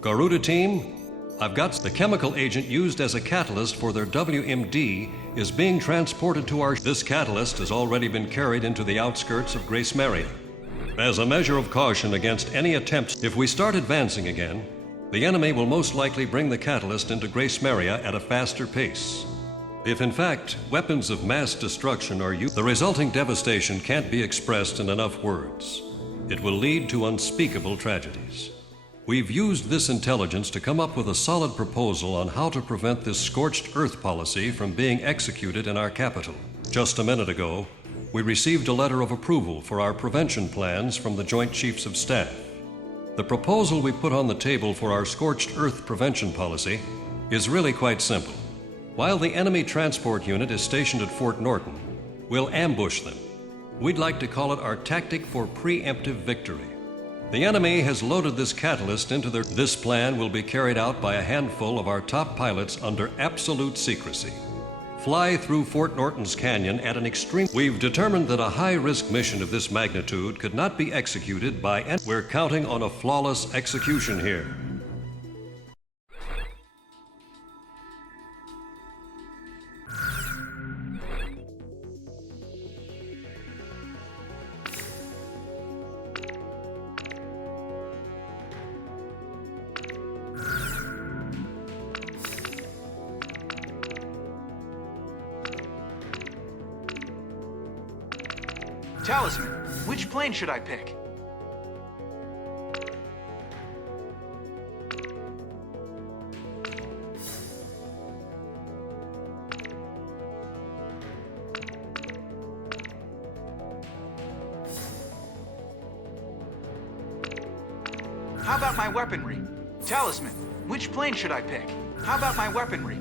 Garuda team, I've got the chemical agent used as a catalyst for their WMD is being transported to our... This catalyst has already been carried into the outskirts of Grace Maria. As a measure of caution against any attempts, if we start advancing again, the enemy will most likely bring the catalyst into Grace Maria at a faster pace. If in fact weapons of mass destruction are used, the resulting devastation can't be expressed in enough words. It will lead to unspeakable tragedies. We've used this intelligence to come up with a solid proposal on how to prevent this scorched earth policy from being executed in our capital. Just a minute ago, we received a letter of approval for our prevention plans from the Joint Chiefs of Staff. The proposal we put on the table for our scorched earth prevention policy is really quite simple. While the enemy transport unit is stationed at Fort Norton, we'll ambush them. We'd like to call it our tactic for preemptive victory. The enemy has loaded this catalyst into their... This plan will be carried out by a handful of our top pilots under absolute secrecy. Fly through Fort Norton's canyon at an extreme... We've determined that a high-risk mission of this magnitude could not be executed by... We're counting on a flawless execution here. Talisman, which plane should I pick? How about my weaponry? Talisman, which plane should I pick? How about my weaponry?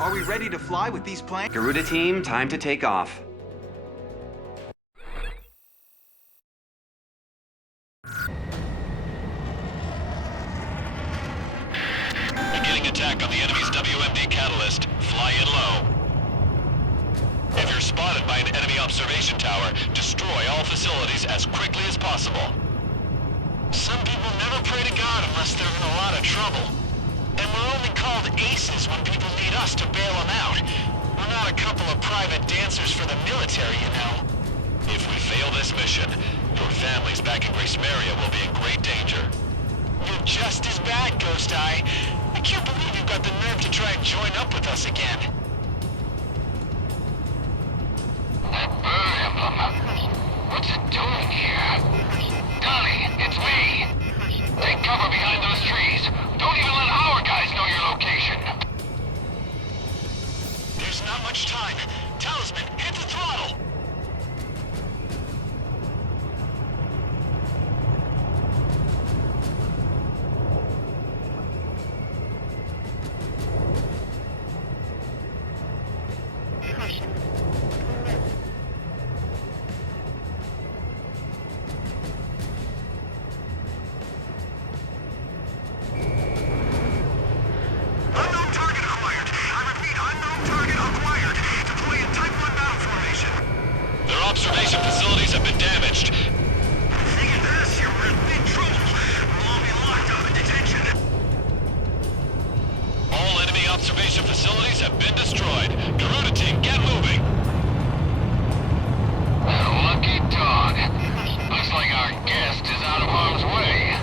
Are we ready to fly with these planes? Garuda team, time to take off. Attack on the enemy's WMD catalyst. Fly in low. If you're spotted by an enemy observation tower, destroy all facilities as quickly as possible. Some people never pray to God unless they're in a lot of trouble. And we're only called aces when people need us to bail them out. We're not a couple of private dancers for the military, you know. If we fail this mission, your families back in Grace Maria will be in great danger. You're just as bad, Ghost Eye. I can't believe you've got the nerve to try and join up with us again. That bird emblem. What's it doing here? Dolly, it's me. Take cover behind those trees. Don't even let our guys know your location. There's not much time. Talisman, hit the throttle. Observation facilities have been damaged. Thinking this, you're in big trouble. We'll all be locked up in detention. All enemy observation facilities have been destroyed. Garuda team, get moving. Lucky dog. Looks like our guest is out of harm's way.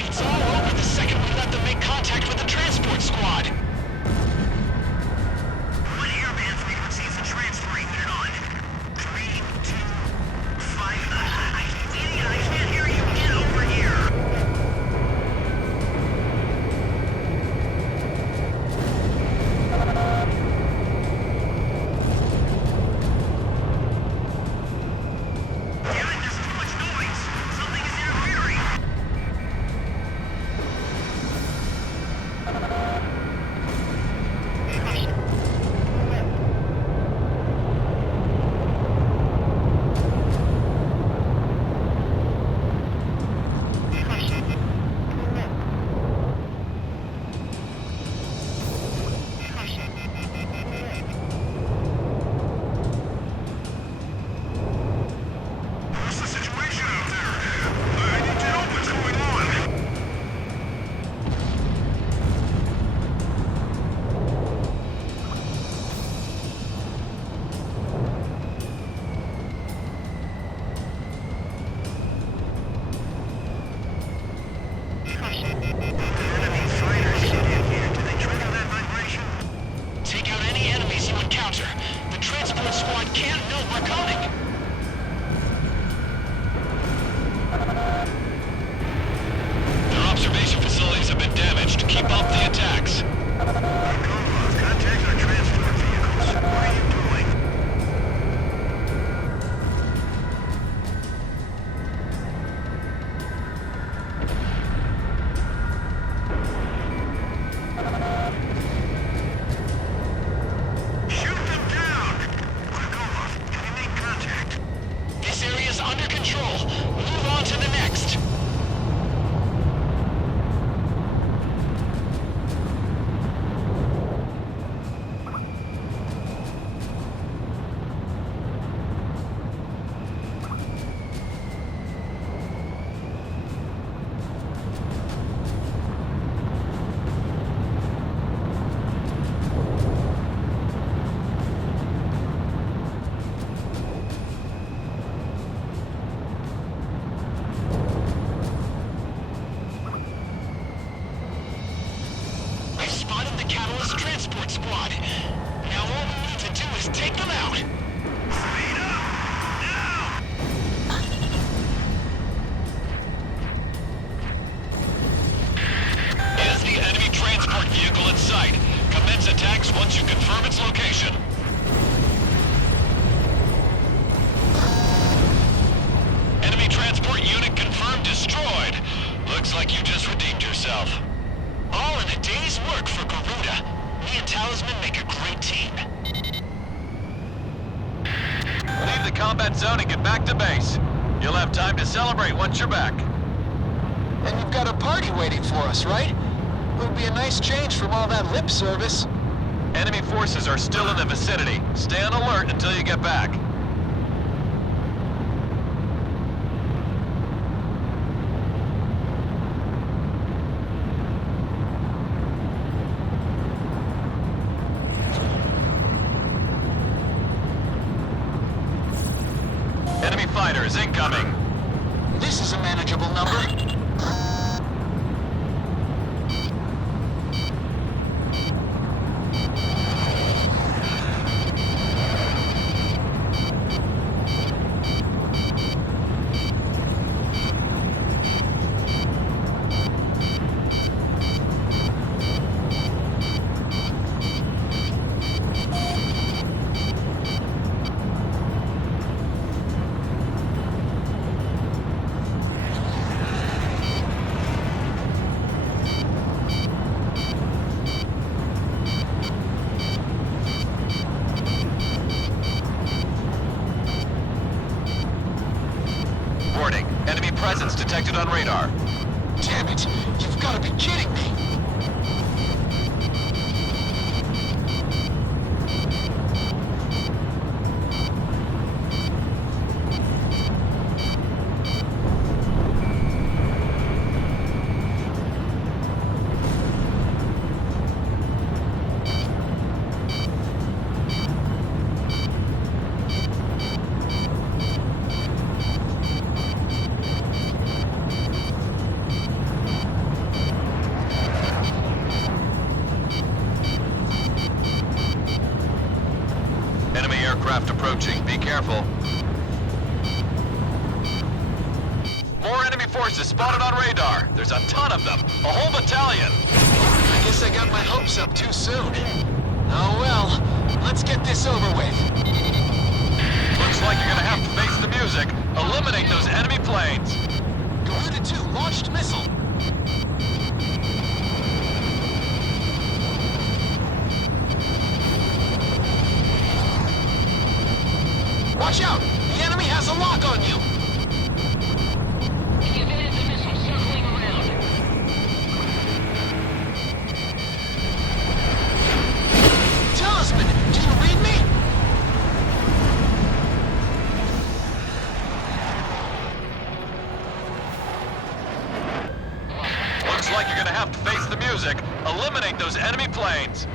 It's all over the second we let them make contact confirm its location. Enemy transport unit confirmed destroyed. Looks like you just redeemed yourself. All in a day's work for Garuda. Me and Talisman make a great team. Leave the combat zone and get back to base. You'll have time to celebrate once you're back. And you've got a party waiting for us, right? It would be a nice change from all that lip service. Enemy forces are still in the vicinity. Stay on alert until you get back. Enemy fighters incoming. This is a manageable number. Warning, enemy presence detected on radar. Damn it! You've got to be kidding me! Enemy aircraft approaching. Be careful. More enemy forces spotted on radar. There's a ton of them. A whole battalion. I guess I got my hopes up too soon. Oh well, let's get this over with. Looks like you're gonna have to face the music. Eliminate those enemy planes. Garuda 2 launched missile. Watch out! The enemy has a lock on you! He evaded the missile circling around. Talisman, do you read me? Looks like you're gonna have to face the music. Eliminate those enemy planes.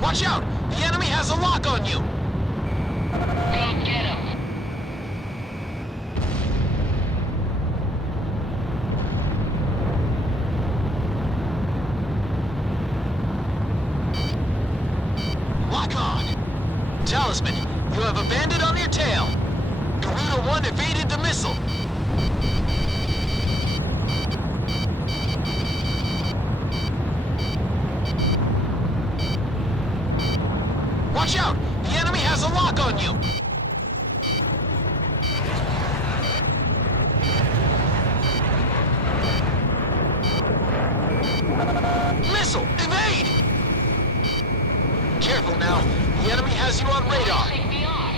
Watch out! The enemy has a lock on you! Go get him. Lock on! Talisman, you have a bandit on your tail. Garuda 1 evaded the missile. Watch out! The enemy has a lock on you! Missile! Evade! Careful now. The enemy has you on radar. Shake me off.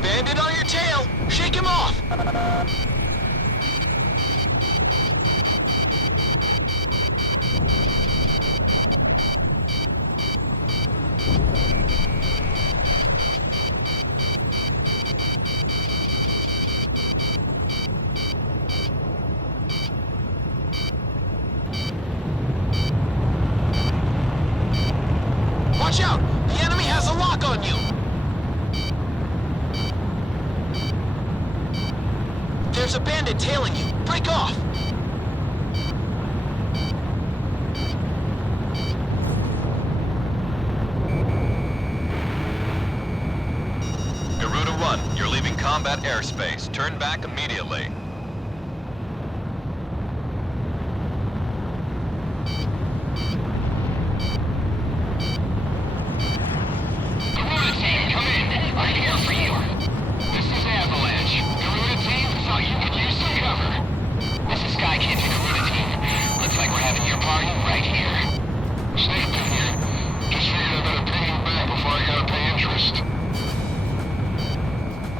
Bandit on your tail! Shake him off! Watch out! The enemy has a lock on you! There's a bandit tailing you. Break off! Garuda 1, you're leaving combat airspace. Turn back immediately. Garuda team, come in. I'm here for you. This is Avalanche. Garuda team, thought you could use some cover. This is Sky Kid to Garuda team. Looks like we're having your party right here. Snake in here. Just figured I better pay you back before I gotta pay interest.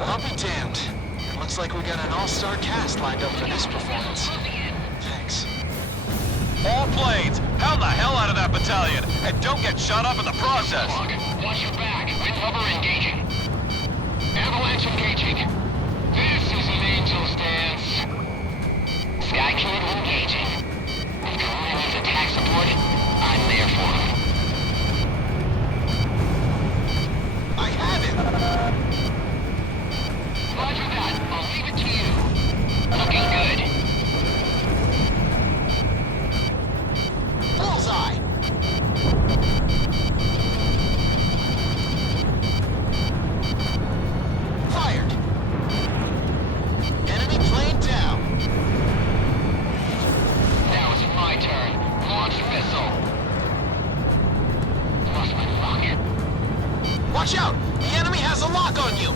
I'll be damned. Looks like we got an all-star cast lined up for this performance. Thanks. All planes, pound the hell out of that battalion, and don't get shot up in the process. Watch your back. Wind hover engaging. Avalanche engaging. This is an angel's dance. Sky Kid engaging. If Garuda needs attack support, I'm there for him. I have it! Roger that. I'll leave it to you. Looking good. Bullseye! Fired! Enemy plane down! Now it's my turn. Launch missile. Lost my lock. Watch out! The enemy has a lock on you!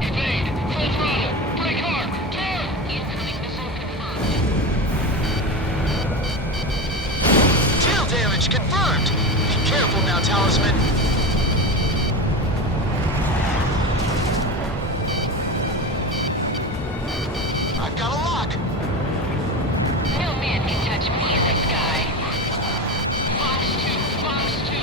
Evade. Full throttle. Brake hard. Turn. Incoming missile confirmed. Tail damage confirmed! Be careful now, Talisman! I've got a lock! No man can touch me in the sky. Fox 2. Fox 2.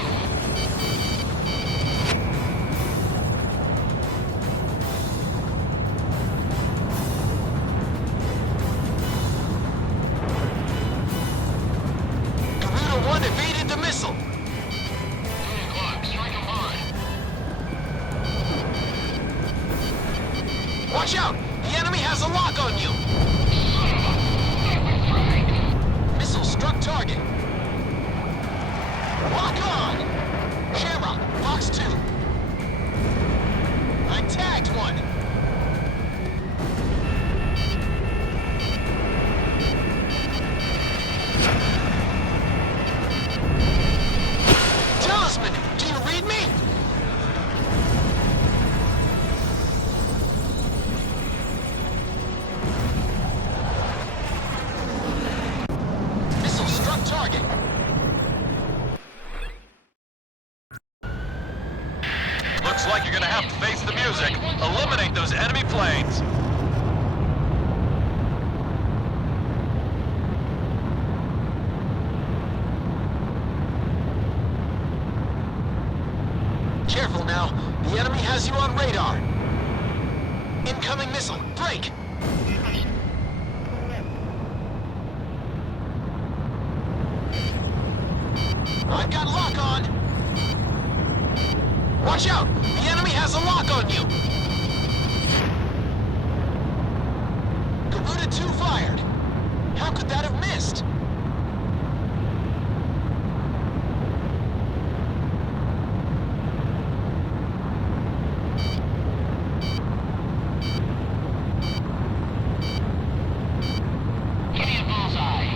Garuda 1 evaded the missile! 3 o'clock. Strike 'em hard. Watch out! The enemy has a lock on you! Missile struck target. Lock on! Shamrock, Fox 2. I tagged one. Talisman, do you read me? Missile struck target. Looks like you're gonna have to face the music. Eliminate those enemy planes. Careful now. The enemy has you on radar. Incoming missile. Break! I've got lock on! Watch out! The enemy has a lock on you! Garuda 2 fired! How could that have missed? Give me a bullseye.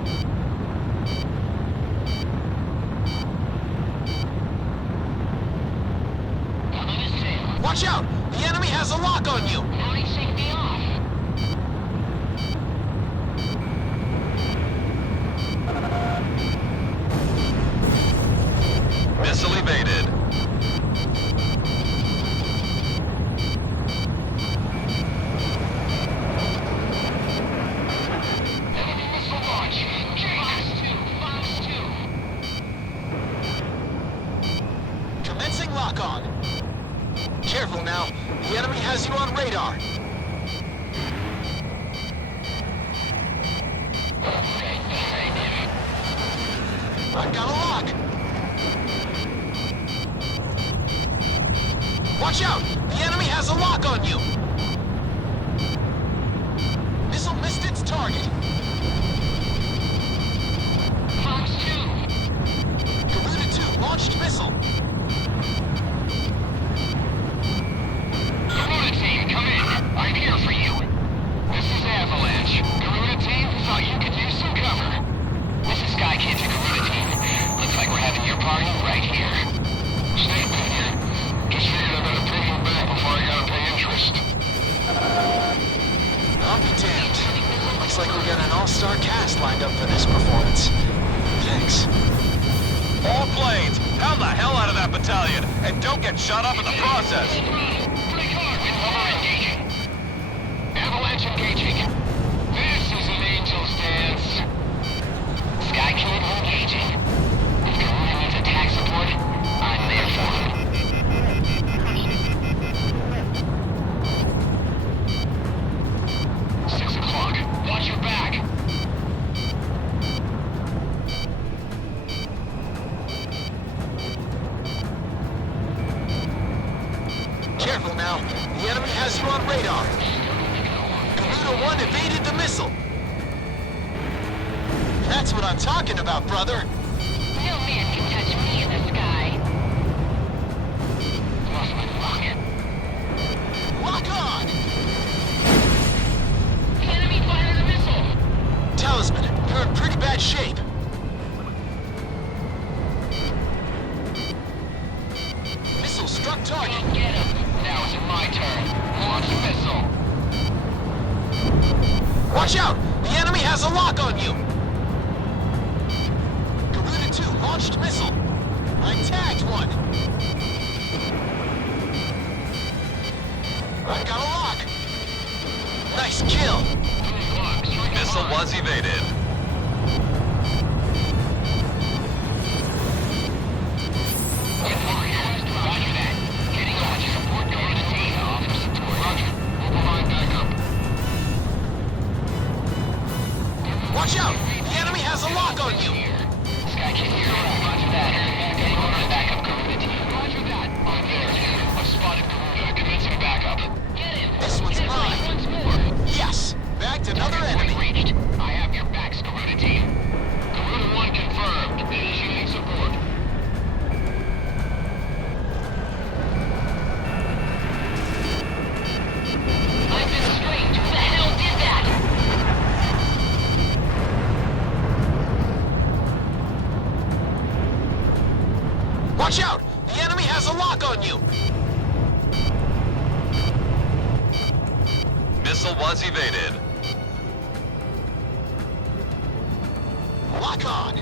I'm on his tail. Watch out! The enemy has a lock on you! Now he's shaking me off. Missile evaded. Enemy missile launch. Fox 2. Fox 2. Commencing lock on. Careful now. The enemy has you on radar. all-star cast lined up for this performance. Thanks. All planes, pound the hell out of that battalion, and don't get shot up in the process. Cover engaging. Avalanche engaging. This is an angel's dance. Sky Cube engaging. If Garuda needs attack support, I'm there for him. Watch your back! Careful now. The enemy has you on radar. Garuda 1 evaded the missile. That's what I'm talking about, brother. No man can touch me in the sky. Lost my lock. Lock on! The enemy fired a missile! Talisman, you're in pretty bad shape. Missile struck target. Don't get him! Now it's my turn. Launch missile! Watch out! The enemy has a lock on you! Garuda 2 launched missile. I tagged one. I got a lock. Nice kill. Missile was evaded. Roger that. Getting on to support Garuda team. Offer support. Roger. Move on back up. Watch out! The enemy has a lock on you! Sky Kid here. Roger that. Getting on to back up Garuda team. Roger that. I'm there. I've spotted Garuda. Commencing backup. Get him. This one's mine. Once more. Yes! Bagged another Point enemy. reached. I have your backs, Garuda team. Garuda 1 confirmed. Initiating support. I've been strange. Who the hell did that? Watch out! The enemy has a lock on you! Missile was evaded. Lock on!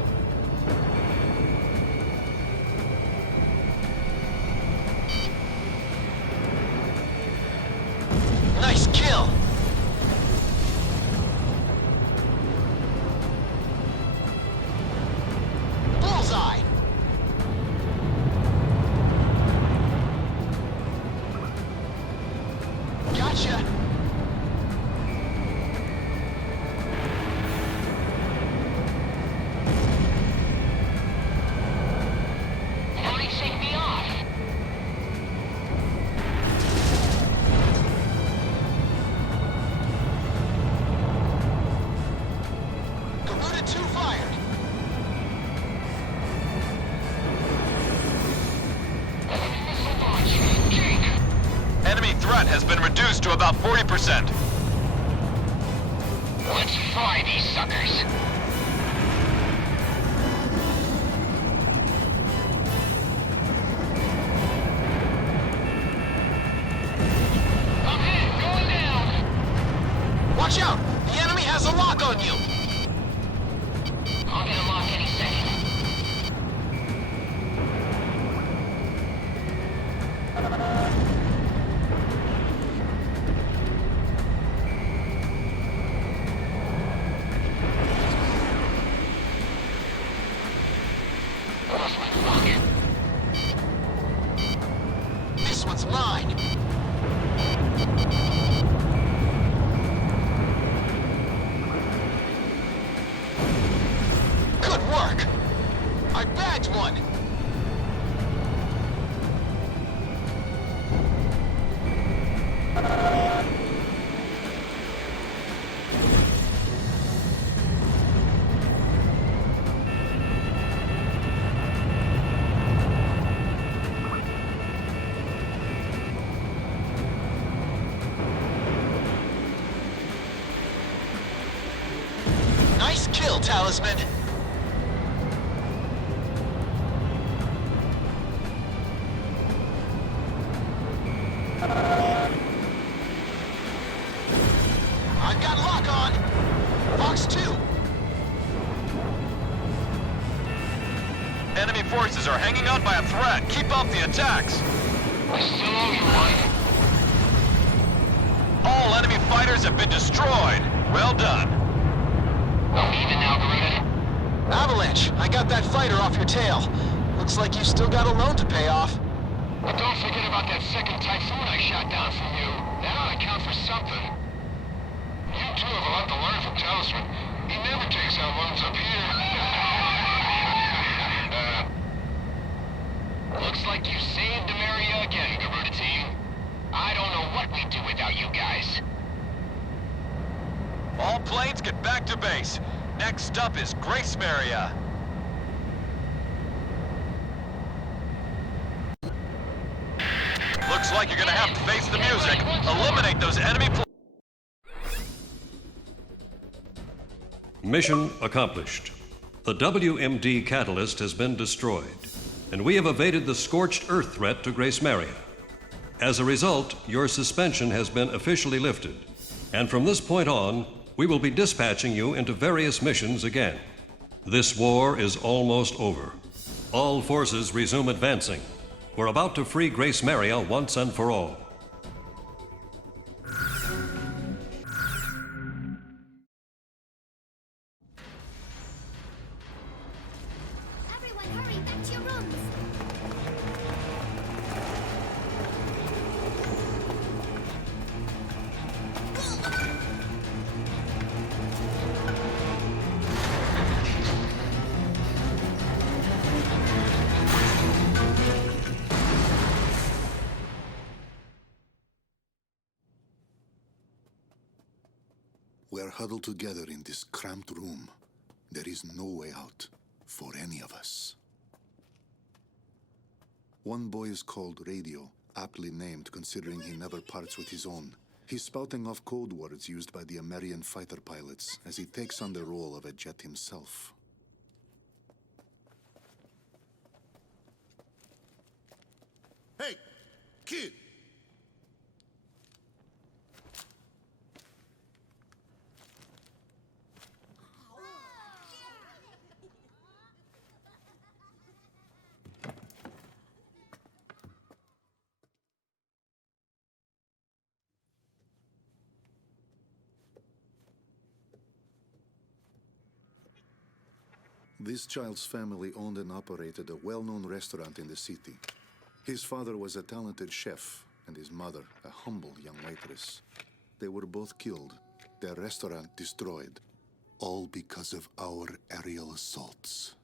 Nice kill! Bullseye! Gotcha! Why shake me off? Garuda 2 fired! Missile launch. Jake. Enemy threat has been reduced to about 40%. Let's fry these suckers. I'm hit. Going down. Watch out! The enemy has a lock on you! I'll get a lock any second. Lost my lock. This one's mine! Good work! I bagged one! Nice kill, Talisman! I've got lock on! Box 2! forces are hanging on by a thread. Keep up the attacks. I still owe you one. All enemy fighters have been destroyed. Well done. Even now, Garuda? Avalanche, I got that fighter off your tail. Looks like you still got a loan to pay off. But don't forget about that second Typhoon I shot down from you. That ought to count for something. You two have a lot to learn from Talisman. He never takes out loans up here. Looks like you saved Ameria again, Garuda team. I don't know what we'd do without you guys. All planes get back to base. Next up is Grace Maria. Looks like you're gonna have to face the music. Eliminate those enemy Mission accomplished. The WMD catalyst has been destroyed, and we have evaded the scorched earth threat to Grace Maria. As a result, your suspension has been officially lifted, and from this point on, we will be dispatching you into various missions again. This war is almost over. All forces resume advancing. We're about to free Grace Maria once and for all. Everyone hurry back to your rooms. We are huddled together in this cramped room. There is no way out for any of us. One boy is called Radio, aptly named considering he never parts with his own. He's spouting off code words used by the American fighter pilots as he takes on the role of a jet himself. Hey, kid! This child's family owned and operated a well-known restaurant in the city. His father was a talented chef, and his mother a humble young waitress. They were both killed, their restaurant destroyed, all because of our aerial assaults.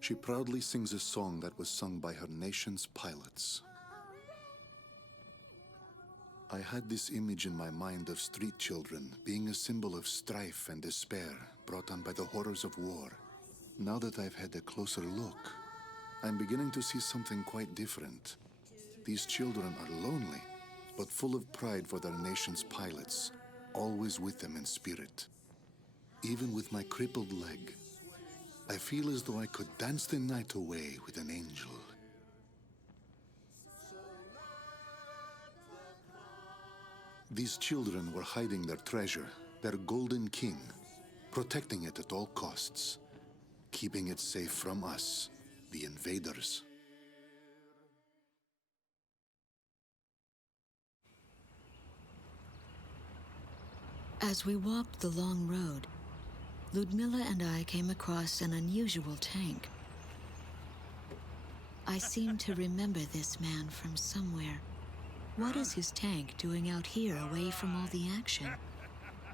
She proudly sings a song that was sung by her nation's pilots. I had this image in my mind of street children being a symbol of strife and despair brought on by the horrors of war. Now that I've had a closer look, I'm beginning to see something quite different. These children are lonely, but full of pride for their nation's pilots, always with them in spirit. Even with my crippled leg, I feel as though I could dance the night away with an angel. These children were hiding their treasure, their golden king, protecting it at all costs, keeping it safe from us, the invaders. As we walked the long road, Ludmilla and I came across an unusual tank. I seem to remember this man from somewhere. What is his tank doing out here away from all the action?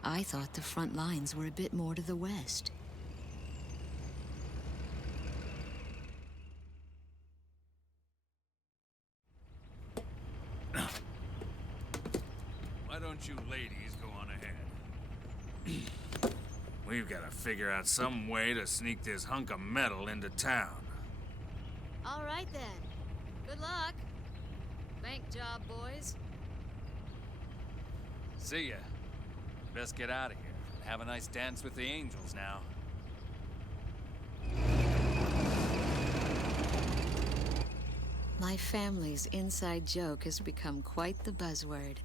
I thought the front lines were a bit more to the west. Why don't you ladies go on ahead? We've got to figure out some way to sneak this hunk of metal into town. All right then. Good luck. Bank job, boys. See ya. Best get out of here. Have a nice dance with the angels now. My family's inside joke has become quite the buzzword.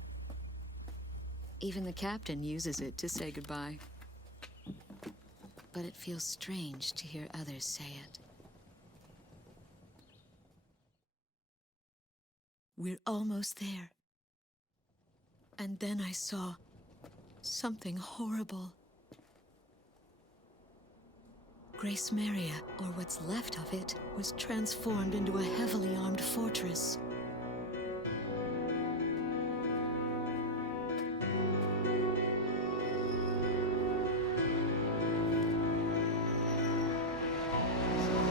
Even the captain uses it to say goodbye. but it feels strange to hear others say it. We're almost there. And then I saw something horrible. Grace Maria, or what's left of it, was transformed into a heavily armed fortress.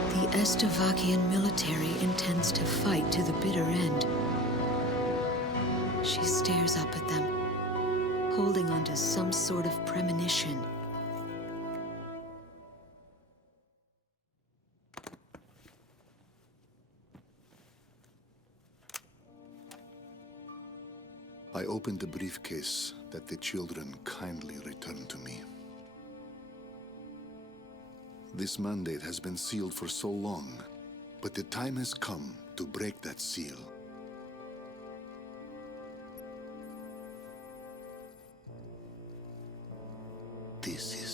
The Estavakian military intends to fight to the bitter end. She stares up at them, holding onto some sort of premonition. I opened the briefcase that the children kindly returned to me. This mandate has been sealed for so long, but the time has come to break that seal. This is